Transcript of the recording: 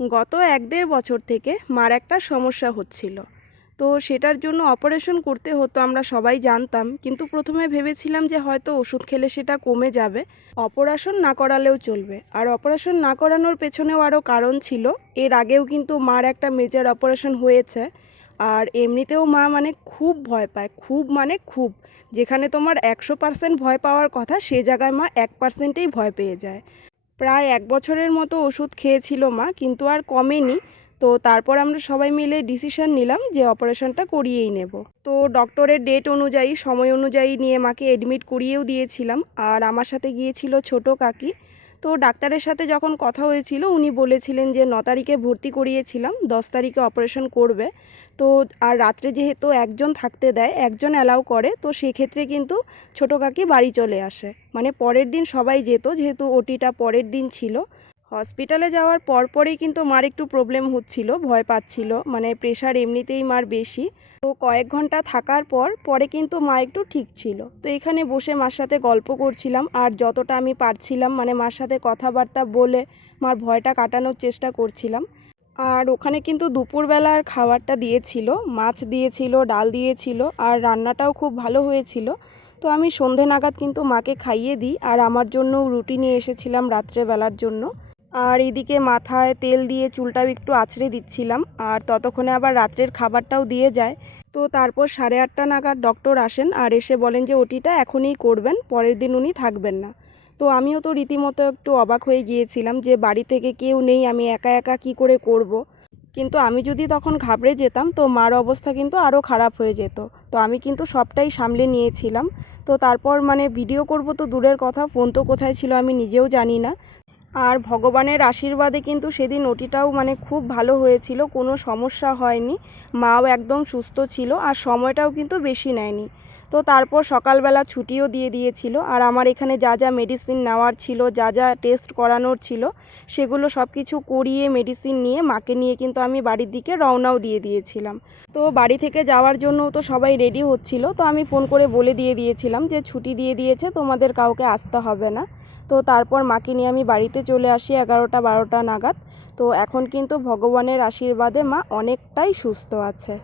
গত 1-1.5 বছর থেকে মার একটা সমস্যা হচ্ছিল। তো সেটার জন্য অপারেশন করতে হতো, আমরা সবাই জানতাম, কিন্তু প্রথমে ভেবেছিলাম যে হয়তো ওষুধ খেলে সেটা কমে যাবে, অপারেশন না করালেও চলবে। আর অপারেশন না করানোর পেছনেও আরও কারণ ছিল। এর আগেও কিন্তু মার একটা মেজর অপারেশন হয়েছে। আর এমনিতেও মা মানে খুব ভয় পায়, খুব মানে খুব। যেখানে তোমার 100% ভয় পাওয়ার কথা, সে জায়গায় মা 1%ই ভয় পেয়ে যায়। প্রায় 1 বছরের মতো ওষুধ খেয়েছিল মা, কিন্তু আর কমেনি। তো তারপর আমরা সবাই মিলে ডিসিশন নিলাম যে অপারেশনটা করিয়েই নেব। তো ডক্টরের ডেট অনুযায়ী, সময় অনুযায়ী নিয়ে মাকে এডমিট করিয়েও দিয়েছিলাম। আর আমার সাথে গিয়েছিল ছোট কাকি। তো ডাক্তারের সাথে যখন কথা হয়েছিল, উনি বলেছিলেন যে 9 তারিখে ভর্তি করিয়েছিলাম, 10 তারিখে অপারেশন করবে। তো আর রাত্রে যেহেতু একজন থাকতে দেয়, একজন অ্যালাউ করে, তো সেক্ষেত্রে কিন্তু ছোটো কাকি বাড়ি চলে আসে। মানে পরের দিন সবাই যেত, যেহেতু ওটিটা পরের দিন ছিল। হসপিটালে যাওয়ার পরপরেই কিন্তু মার একটু প্রবলেম হচ্ছিল, ভয় পাচ্ছিল, মানে প্রেশার এমনিতেই মার বেশি। তো কয়েক ঘন্টা থাকার পরে কিন্তু মা একটু ঠিক ছিল। তো এখানে বসে মার সাথে গল্প করছিলাম, আর যতটা আমি পারছিলাম মানে মার সাথে কথাবার্তা বলে মার ভয়টা কাটানোর চেষ্টা করছিলাম। আর ওখানে কিন্তু দুপুরবেলার খাবারটা দিয়েছিল, মাছ দিয়েছিল, ডাল দিয়েছিল, আর রান্নাটাও খুব ভালো হয়েছিল। তো আমি সন্ধে নাগাদ কিন্তু মাকে খাইয়ে দিই, আর আমার জন্যও রুটি নিয়ে এসেছিলাম রাত্রেবেলার জন্য। আর এদিকে মাথায় তেল দিয়ে চুলটাও একটু আঁচড়ে দিচ্ছিলাম, আর ততক্ষণে আবার রাত্রের খাবারটাও দিয়ে যায়। তো তারপর 8:30 নাগাদ ডক্টর আসেন, আর এসে বলেন যে ওটিটা এখনই করবেন, পরের দিন উনি থাকবেন না। তো আমিও তো রীতিমতো একটু অবাক হয়ে গিয়েছিলাম যে বাড়ি থেকে কেউ নেই, আমি একা একা কী করে করব। কিন্তু আমি যদি তখন ঘাবড়ে যেতাম তো মার অবস্থা কিন্তু আরও খারাপ হয়ে যেত। তো আমি কিন্তু সবটাই সামলে নিয়েছিলাম। তো তারপর মানে ভিডিও করব তো দূরের কথা, ফোন তো কোথায় ছিল আমি নিজেও জানি না। আর ভগবানের আশীর্বাদে কিন্তু সেদিন ওটিটাও মানে খুব ভালো হয়েছিল, কোনো সমস্যা হয়নি। মাও একদম সুস্থ ছিল, আর সময়টাও কিন্তু বেশি নেয়নি। তো তারপর সকালবেলা ছুটিও দিয়ে দিয়েছিল, আর আমার এখানে যা যা মেডিসিন নেওয়ার ছিল, যা যা টেস্ট করানোর ছিল, সেগুলো সব কিছু করিয়ে মেডিসিন নিয়ে মাকে নিয়ে কিন্তু আমি বাড়ির দিকে রওনাও দিয়ে দিয়েছিলাম। তো বাড়ি থেকে যাওয়ার জন্য তো সবাই রেডি হচ্ছিল, তো আমি ফোন করে বলে দিয়েছিলাম যে ছুটি দিয়ে দিয়েছে, তোমাদের কাউকে আসতে হবে না। তো তারপর মাকে নিয়ে আমি বাড়িতে চলে আসি 11টা-12টা নাগাদ। তো এখন কিন্তু ভগবানের আশীর্বাদে মা অনেকটাই সুস্থ আছে।